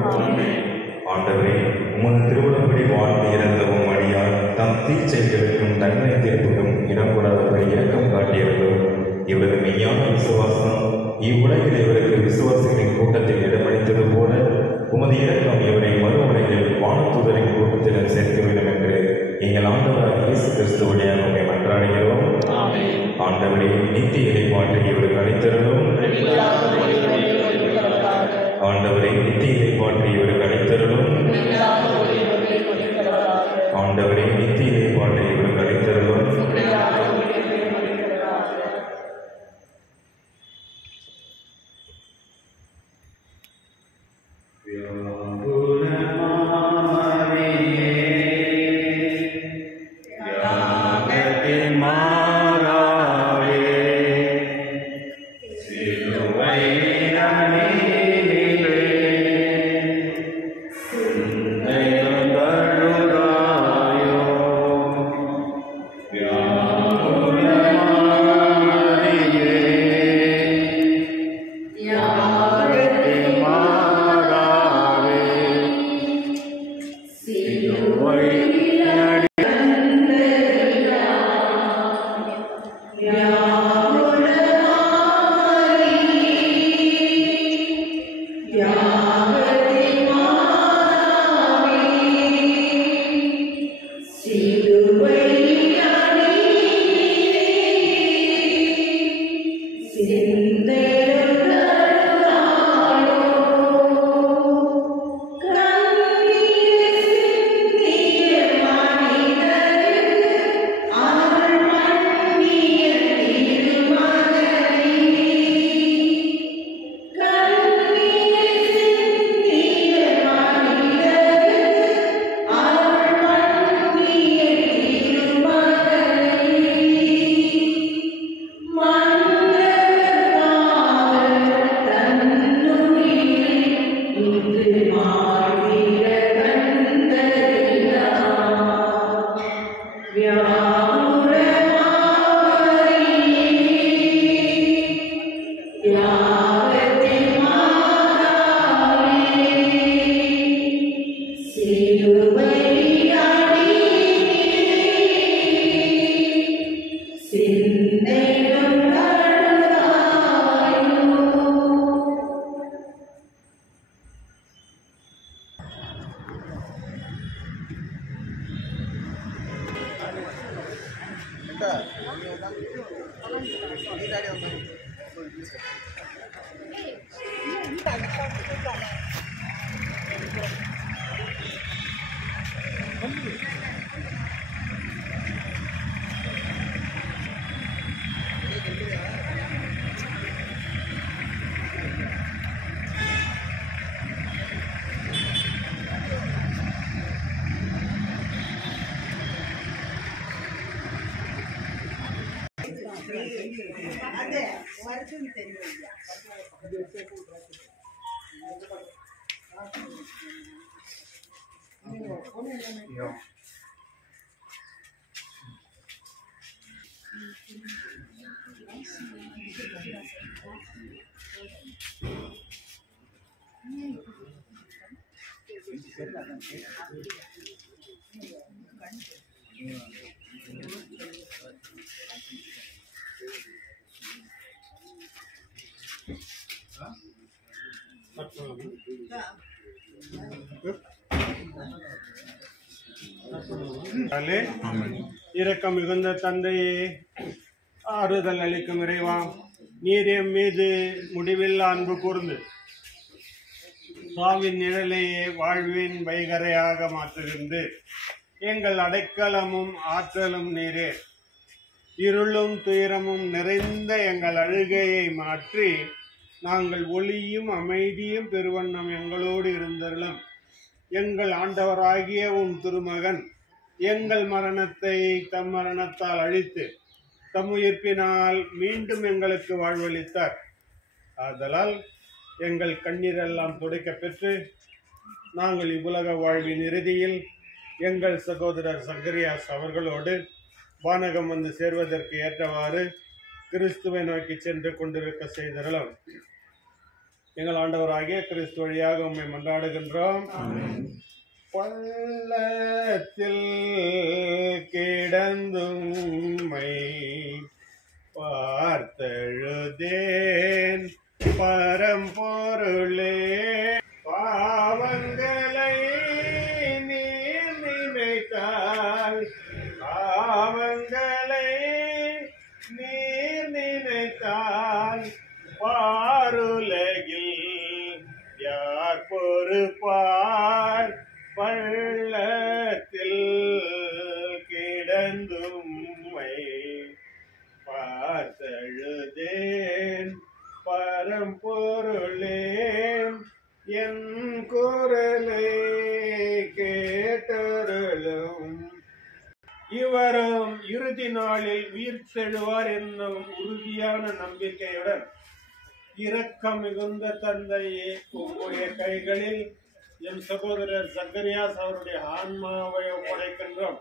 ஆண்டவரே, உமது திருவிழப்படி வாழ்ந்து இறந்த உம் அடியார் தம் தீச்செயல்களுக்கும் தண்டனை தீர்ப்புக்கும் இடம் கொடாதபடி இரக்கம் காட்டியிருந்தோம். இவரது மெய்யான விசுவாசம் இவ்வுலகில் இவருக்கு விசுவாசிகளின் கூட்டத்தில் இடமளித்தது போல உமது இரக்கம் இவரை மறுமுறையில் வானதூதரின் கூட்டத்தில் சேர்க்க வேண்டும் என்று எங்கள் ஆண்டவராய் இயேசு கிறிஸ்து வழியாக உம்மை மன்றாடுகிறோம். ஆண்டவரே, நித்திய இலைப்பாற்றி இவருக்கு அளித்தருளும். ஆண்டவரை நித்திய இலைப்பாற்றி இவருக்கு அளித்தருளும். ஆண்டவரை நித்திய இலைப்பாற்றி இவருக்கு அளித்தருளும். சிலுவை இரக்கம் மிகுந்த தந்தையே, ஆறுதல் அளிக்கும் இறைவா, நீர் எம் மீது முடிவில்லா அன்பு கூர்ந்து சாவின் நிழலையே வாழ்வின் வைகரையாக மாற்றுகின்ற எங்கள் அடைக்கலமும் ஆற்றலும் நீரே. இருளும் துயரமும் நிறைந்த எங்கள் அழுகையை மாற்றி நாங்கள் ஒளியும் அமைதியும் பெருவண்ணம் எங்களோடு இருந்தருளும். எங்கள் ஆண்டவராகிய உம் திருமகன் எங்கள் மரணத்தை தம் மரணத்தால் அழித்து தம் உயிர்ப்பினால் மீண்டும் எங்களுக்கு வாழ்வளித்தார். ஆதலால் எங்கள் கண்ணீரெல்லாம் துடைக்கப் பெற்று நாங்கள் இவ்வுலக வாழ்வின் இறுதியில் எங்கள் சகோதரர் சக்கரியாஸ் அவர்களோடு வானகம் வந்து சேர்வதற்கு ஏற்றவாறு கிறிஸ்துவை நோக்கி சென்று கொண்டிருக்க செய்தருளும். எங்கள் ஆண்டவராகிய கிறிஸ்து வழியாக உம்மை மன்றாடுகின்றோம். பள்ளத்தில் கிடந்தும்மை பார்த்தழுதேன் பரம்பொருளே, பாவங்களை நீர் நினைத்தால் பாவங்களை நீர் நினைத்தால் பாருலகில் யார் பொறுப்பார்? பள்ளத்தில் கிடந்தும்மை பார்த்தழுதேன் பரம்பொருளே, என் குரலை கேட்டருளும். இவரும் இறுதி நாளில் உயிர்த்தெழுவார் என்னும் உறுதியான நம்பிக்கையுடன் இரக்கம் மிகுந்த தந்தையே, உங்களுடைய கைகளில் எம் சகோதரர் சக்கரியாஸ் அவருடைய ஆன்மாவை ஒப்படைக்கின்றோம்.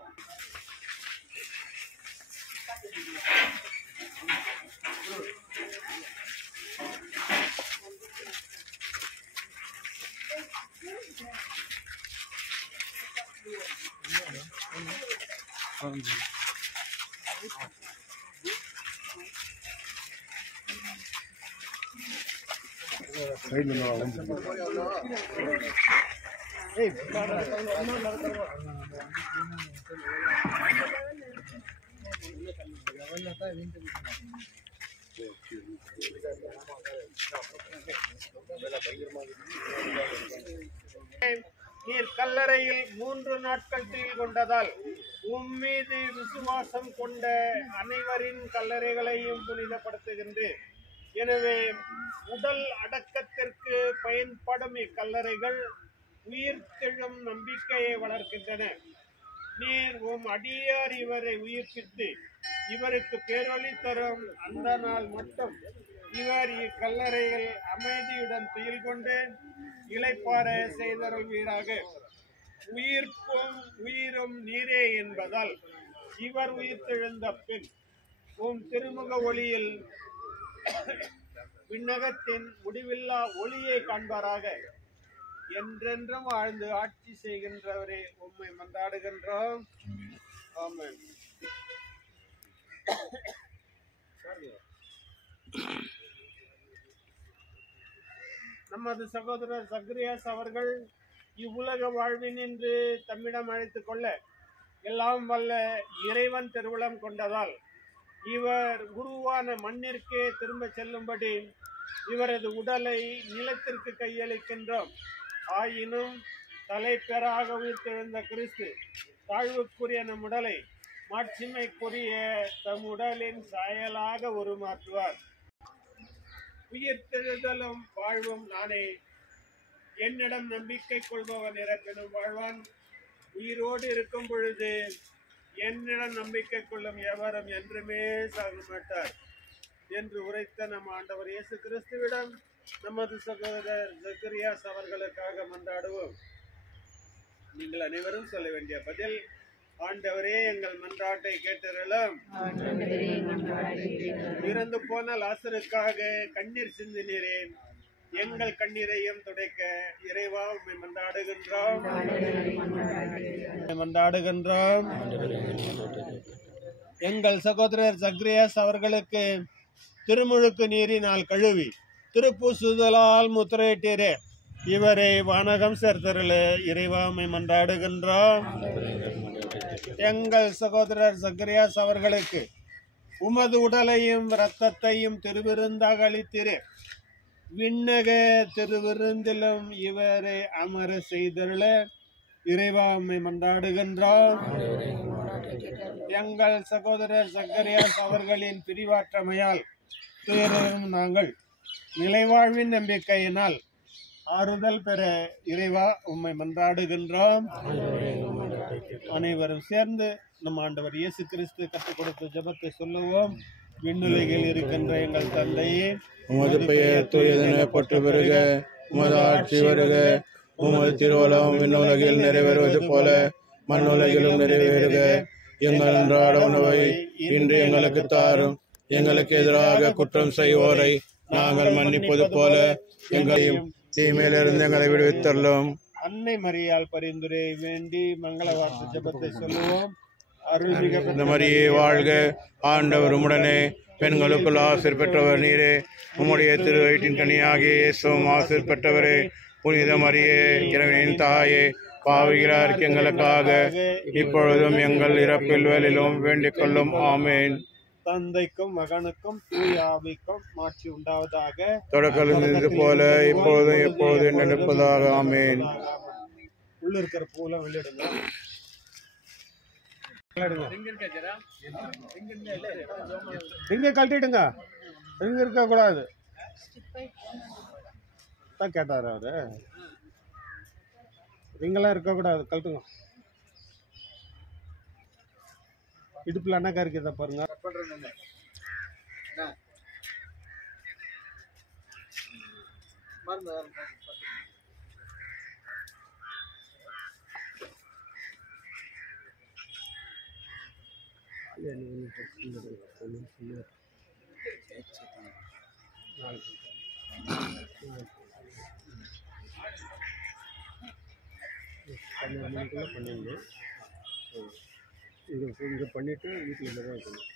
நீர் கல்லறையில் 3 நாட்கள் தீல் கொண்டதால் உம்மீது விசுவாசம் கொண்ட அனைவரின் கல்லறைகளையும் புனிதப்படுத்துகின்றேன். எனவே உடல் அடக்கத்திற்கு பயன்படும் இக்கல்லறைகள் உயிர்த்தெழும் நம்பிக்கையை வளர்க்கின்றன. நீர் உம் அடியார் இவரை உயிர்ப்பித்து இவருக்கு பேரொளி தரும் அந்த நாள் மட்டும் இவர் இக்கல்லறையில் அமைதியுடன் துயில் கொண்டு இளைப்பாற செய்தருள்வீராக. உயிர்ப்பும் உயிரும் நீரே என்பதால் இவர் உயிர்த்தெழுந்த பின் உம் திருமுக ஒளியில் விண்ணகத்தின் முடிவில்லா ஒளியை காண்பாராக. என்றென்றும் வாழ்ந்து ஆட்சி செய்கின்றவரே உம்மை மன்றாடுகின்றோம். ஆமென். நமது சகோதரர் சக்கரியாஸ் அவர்கள் இவ்வுலக வாழ்வினின்று தம்மிடம் அழைத்துக் கொள்ள எல்லாம் வல்ல இறைவன் திருவுளம் கொண்டதால் இவர் குருவான மண்ணிற்கே திரும்ப செல்லும்படி இவரது உடலை நிலத்திற்கு கையளிக்கின்றோம். ஆயினும் தலைப்பெறாக உயிர்த்தெழுந்த கிறிஸ்து தாழ்வுக்குரிய நம் உடலை மாட்சிமைக்குரிய தம் உடலின் சாயலாக உருமாற்றுவார். உயிர்த்தெழுதலும் வாழ்வும் நானே. என்னிடம் நம்பிக்கை கொள்பவன் இறப்பினும் வாழ்வான். உயிரோடு இருக்கும் பொழுது என்னிடம் நம்பிக்கை கொள்ளும் எவரும் என்றுமே சாக மாட்டார் என்று உரைத்த நம் ஆண்டவர் இயேசு கிறிஸ்துவிடம் நமது சகோதரர் ஜக்கரியாஸ் அவர்களுக்காக மன்றாடுவோம். நீங்கள் அனைவரும் சொல்ல வேண்டிய பதில்: ஆண்டவரே, எங்கள் மன்றாட்டை கேட்டருளும். இறந்து போன லாசருக்காக கண்ணீர் சிந்தினீரே, எங்கள் கண்ணீரையும் துடைக்க இறைவா உம்மை மன்றாடுகின்றோம். எங்கள் சகோதரர் ஜக்ரியாஸ் அவர்களுக்கு திருமுழுக்கு நீரினால் கழுவி திருப்பூசுதலால் முத்திரையிட்டீரே, இவரை வானகம் சேர்த்தருள இறைவா உம்மை மன்றாடுகின்றோம். எங்கள் சகோதரர் ஜக்ரியாஸ் அவர்களுக்கு உமது உடலையும் இரத்தத்தையும் திருவிருந்தாக அளித்தீரே, விண்ணக திருவிருந்திலும் இவரை அமர செய்தருள இறைவா உம்மை மன்றாடுகின்றோம். எங்கள் சகோதரர் ஜக்கரியாஸ் அவர்களின் பிரிவாற்றமையால் துயரும் நாங்கள் நிலைவாழ்வின் நம்பிக்கையினால் ஆறுதல் பெற இறைவா உம்மை மன்றாடுகின்றோம். அனைவரும் சேர்ந்து நம் ஆண்டவர் இயேசு கிறிஸ்து கற்றுக் கொடுத்த ஜெபத்தை சொல்லுவோம். விண்ணுலகில் இருக்கின்ற எங்கள் தந்தையே, உமது பெயர் தூயதென போற்ற பெறுக, உமது ஆட்சி வருக, உமது திருவுளம் விண்ணுலகில் நிறைவேறுவது போல மண்ணுலகிலும் நிறைவேறுக. எங்கள் அன்றாட உணவை இன்று எங்களுக்கு தாரும். எங்களுக்கு எதிராக குற்றம் செய்வோரை நாங்கள் மன்னிப்பது போல எங்களையும் தீமையிலிருந்து எங்களை விடுவித்தள்ளும். அன்னை மரியாள் பரிந்துரை வேண்டி மங்கள வார்த்தை ஜெபத்தை சொல்லுவோம். அருள்மிகு மரியே வாழ்க, ஆண்டவர் உம்முடனே, பெண்களுக்குள் ஆசீர் பெற்றவர் நீரே, உம்முடைய திரு வயிற்றின் கனியாகிய இயேசுவும் ஆசீர் பெற்றவரே. புனித மரியே, இறைவனின் தாயே, பாவிகளார் எங்களுக்காக இப்பொழுதும் எங்கள் இறப்பில் வேலிலும் வேண்டிக் கொள்ளும். ஆமேன். தந்தைக்கும் மகனுக்கும் தூய ஆவிக்கும் மாட்சி உண்டாவதாக. தொடக்கலிருந்து போல இப்பொழுதும் எப்பொழுதும் நினைப்பதாக. ஆமேன். உள்ள இருக்கிற பூலாம் வெளியிடுங்க. ரிங்க கழட்டிடுங்க. ரிங்க இருக்க கூடாது தான் கேட்டாரு அவரு. ரிங்கெல்லாம் இருக்க கூடாது, கழட்டுங்க. இடுப்புல அண்ணா கறிக்கிறத பாருங்க. பண்ணிடுங்க. இங்கே பண்ணிட்டு வீட்டில் தான் இருக்கணும்.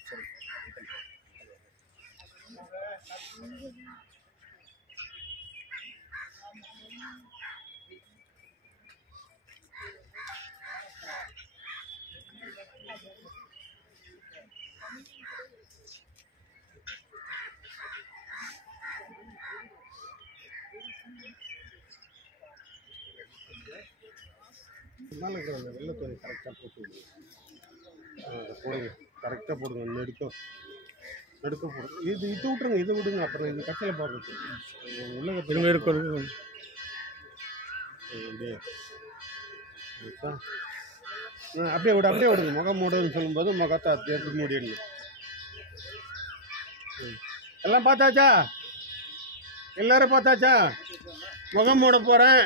மேலே இருக்கிற அந்த வெள்ளத்துறை கரெக்டாக போட்டு போடுங்க. கரெக்டாக போடுங்க. நடுக்க போடுங்க. இது விட்டுருங்க, இதை விடுங்க. அப்புறம் இது கட்டையில் பார்க்குறது உள்ள திரும்ப இருக்கிறது. அப்படியே விடுங்க. முகம் மூடுன்னு சொல்லும்போது முகத்தை எடுத்து மூடிடணும். எல்லாம் பார்த்தாச்சா? எல்லாரும் பார்த்தாச்சா? முகம் மூட போகிறேன்.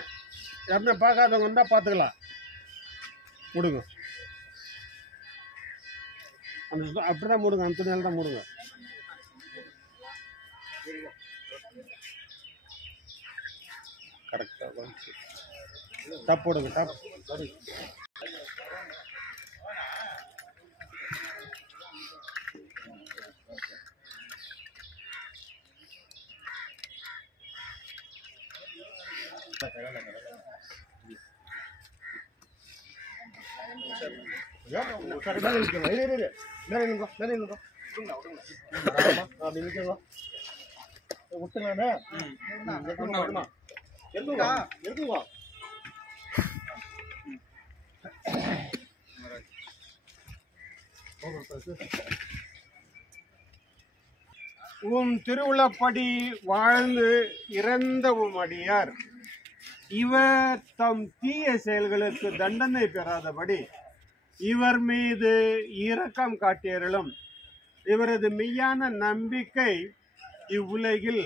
யாருன்னா பார்க்காதவங்க வந்தால் பார்த்துக்கலாம். மூடுங்க. அந்த அப்படிதான் மூடுங்க. அந்த துணியால் தான் மூடுங்க. கரெக்டாக டப் போடுங்க. டப் உம் திருவுளப்படி வாழ்ந்து இறந்த உம் அடியார் இவர் தம் தீய செயல்களுக்கு தண்டனை பெறாதபடி இவர் மீது இரக்கம் காட்டியருளும். இவரது மெய்யான நம்பிக்கை இவ்வுலகில்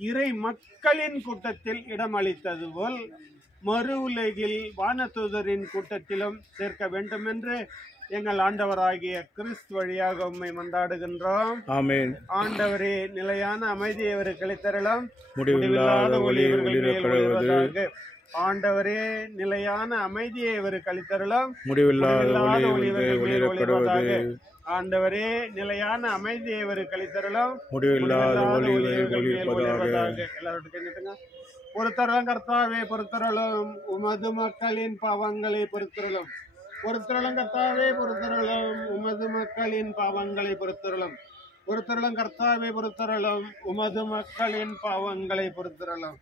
இறை மக்களின் கூட்டத்தில் இடமளித்தது போல் மறு உலகில் வானதூதரின் கூட்டத்திலும் சேர்க்க வேண்டும் என்று எங்கள் ஆண்டவராகிய கிறிஸ்து வழியாக உம்மை மன்றாடுகின்றோம். ஆமென். ஆண்டவரே, நிலையான அமைதியை அவருக்கு அளித்தருளும். முடிவில்லாத ஒளி ஒளிரப்படுவது. ஆண்டவரே, நிலையான அமைதியை இவருக்கு அளித்தருளும். முடிவில்லாத ஒளி ஒளிரப்படுவது. ஆண்டவரே, நிலையான அமைதியை இவருக்கு அளித்தருளும். முடிவில்லாத ஒளி ஒளிரப்படுவதாக. எல்லாரும் கேட்டுங்க. பொறுத்தருளும் கர்த்தாவே, பொறுத்தருளும். உமது மக்களின் பாவங்களை பொறுத்தருளும். பொறுத்தருளும் கர்த்தாவே, பொறுத்தருளும். உமது மக்களின் பாவங்களை பொறுத்தருளும். பொறுத்தருளும் கர்த்தாவே, பொறுத்தருளும். உமது மக்களின் பாவங்களை பொறுத்தருளும்.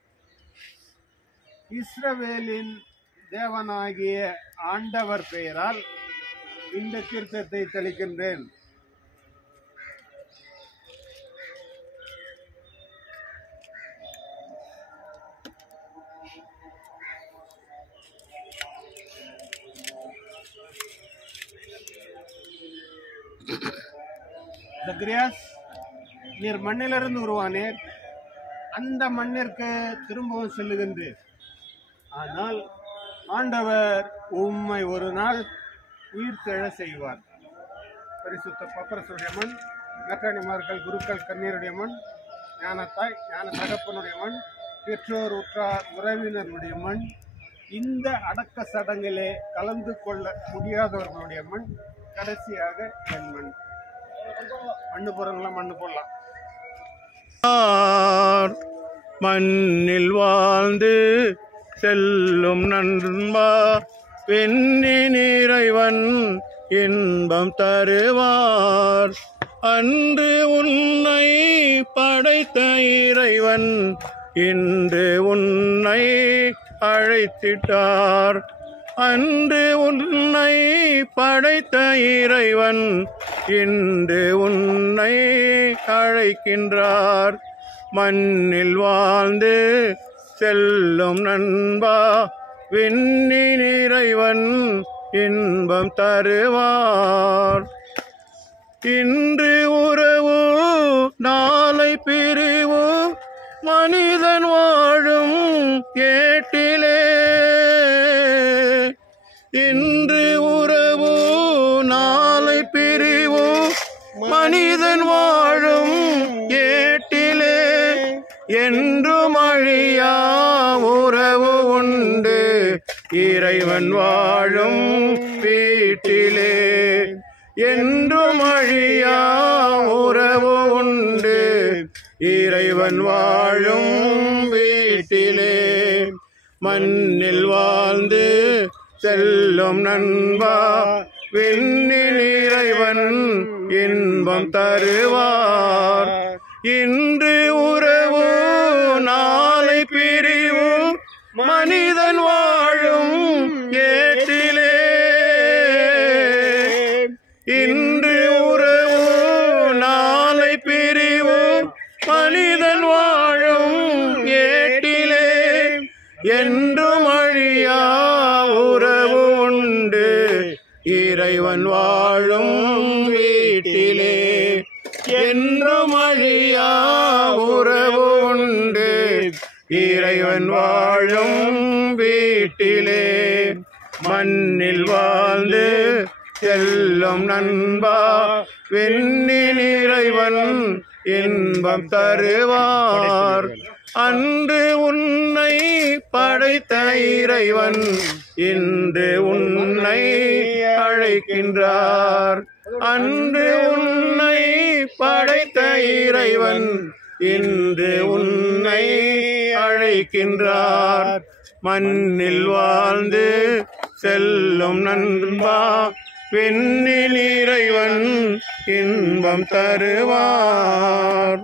இஸ்ரவேலின் தேவனாகிய ஆண்டவர் பெயரால் இந்த தீர்த்தத்தை தெளிக்கின்றேன். ஜக்கரியாஸ், நீர் மண்ணிலிருந்து உருவானீர், அந்த மண்ணிற்கு திரும்பவும் செல்லுகின்றீர். ஆனால் ஆண்டவர் உம்மை ஒரு நாள் உயிர்த்தெழ செய்வார். பரிசுத்த பப்பரசுடைய மண், நற்கனிமார்கள் குருக்கள் கண்ணீருடைய மண், ஞானத்தாய் ஞான தகப்பனுடைய மண், பெற்றோர் உற்றார் உறவினருடைய மண், இந்த அடக்க சடங்கிலே கலந்து கொள்ள முடியாதவர்களுடைய மண், கடைசியாக என் மண். மண்ணு போறவங்களா மண்ணு போடலாம். மண்ணில் வாழ்ந்து செல்லும் நண்பா, பெண்ணின் இறைவன் இன்பம் தருவார். அன்று உன்னை படைத்த இறைவன் இன்று உன்னை அழைத்திட்டார். அன்று உன்னை படைத்த இறைவன் இன்று உன்னை அழைக்கின்றார். மண்ணில் வாழ்ந்து செல்லும் நண்பா, விண்ணின் இறைவன் இன்பம் தருவார். இன்று உறவு நாளை பிரிவு, மனிதன் வாழும் ஏட்டிலே. இன்று உறவு நாளை பிரிவு, மனிதன் வாழும் ஏட்டிலே. என்றும் அழியா உறவு உண்டு இறைவன் வாழும் வீட்டிலே. என்றும் அழியா உறவு உண்டு இறைவன் வாழும் வீட்டிலே. மண்ணில் வாழ்ந்து செல்லும் நண்பா, விண்ணில் இறைவன் இன்பம் தருவார். இன்று உறவு நாளை பிரிவு, மனிதன் வாழும் ஏட்டிலே. இன்று உறவு நாளை பிரிவு, மனிதன் வாழும் ஏட்டிலே. என்றும் அழியா உறவு உண்டு இறைவன் வாழும் வீட்டிலே. என்றும் அழியா உறவு உண்டு இறைவன் வாழும் வீட்டிலே. மண்ணில் வாழ்ந்து செல்லும் நண்பா, விண்ணில் இறைவன் இன்பம் தருவார். அன்று உன்னை படைத்த இறைவன் இன்று உன்னை அழைக்கின்றார். அன்று உன்னை படைத்த இறைவன் இன்று உன்னை அழைக்கின்றார். மண்ணில் வாழ்ந்து செல்லும் நண்பா, விண்ணில் இறைவன் இன்பம் தருவார்.